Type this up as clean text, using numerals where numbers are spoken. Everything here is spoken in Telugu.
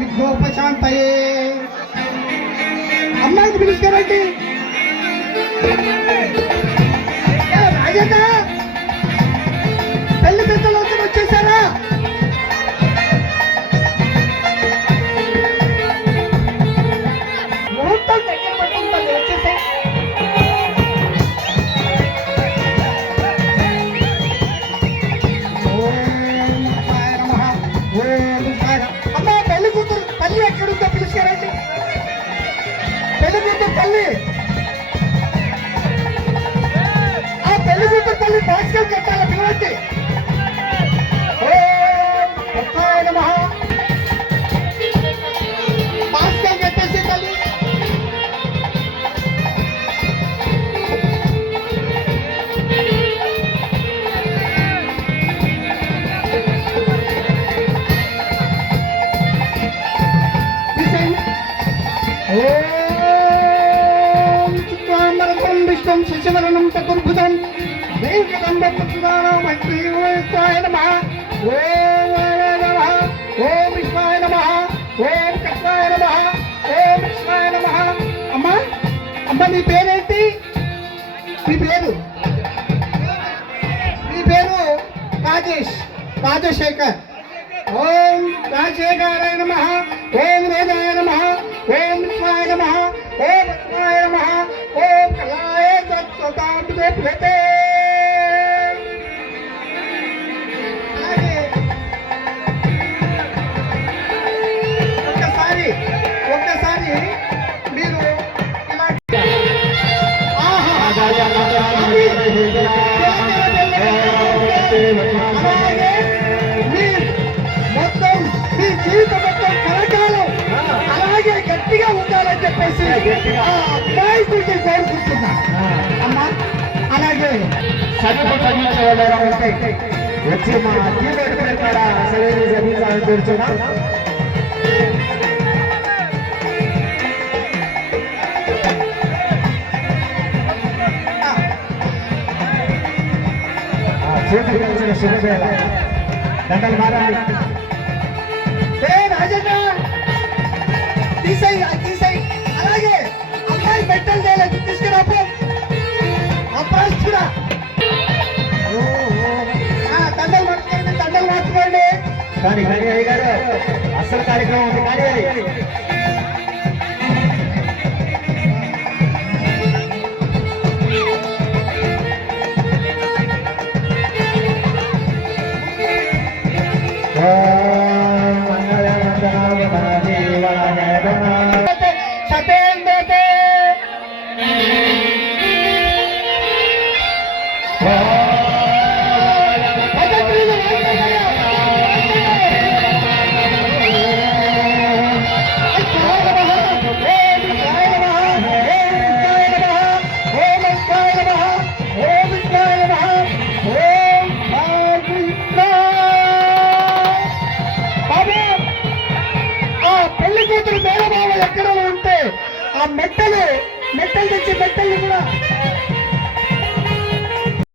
విఘ్నోపశాంతయే. అమ్మాయికి పిలుస్తారండి రాజన్న. పెళ్లి పెద్దలు అందరూ వచ్చేసారా? ముహూర్తం దగ్గర పడుతుంది, వచ్చేసాయి. అమ్మా పెళ్లి కూతురు తల్లి ఎక్కడుందో పిలుచుకారండి. పెళ్లి కూతురు తల్లి, ఆ పెళ్లి కూతురు తల్లి బాస్కెట్ కట్టాల పిలవండి. బాస్కెట్ కట్టేసి తల్లి. ఓం శుక్లాంబరధరం విష్ణుం శశివర్ణం చతుర్భుజం దీర్ఘదండపుత్రాయ నమః. ఓం నమః. ఓం విష్ణాయ నమః. ఓం కృష్ణాయ నమః. ఓం కృష్ణాయ నమః. అమ్మా అమ్మ నీ పేరేంటి? నీ పేరు రాజేష్, రాజశేఖర్. ఓం రాజశేఖరాయ నమః. ఓం వేదాయ నమః. ఓం విష్ణాయ నమః. ఓం కృష్ణాయ నమః. ఓం కళాయ తత్సతాంబికే ప్రియతే. ఒక్కసారి మీరు ఇలా అలాగే మొత్తం మీ జీవితం మొత్తం కలకాలం అలాగే గట్టిగా ఉండాలని చెప్పేసి ఆ అబ్బాయి నుంచి కోరుకుంటున్నా. అమ్మా అలాగే వచ్చి మా అన్ని కూడా సరైన జపించాలని కోరుచున్నాం. చేతులు కలిసిన శుభవేళ దండలు మారాలి. రాజన్న తీసేయి అలాగే అమ్మాయి పెట్టలు తేలేదు తీసుకురాపు. అప్రాస్తుడా దండలు మార్చుకోండి. కానీ అయ్య గారు అసలు కార్యక్రమం ఉంది కానీ ఎక్కడ ఉంటే ఆ మెట్టలు తెచ్చి మెట్టల్ని కూడా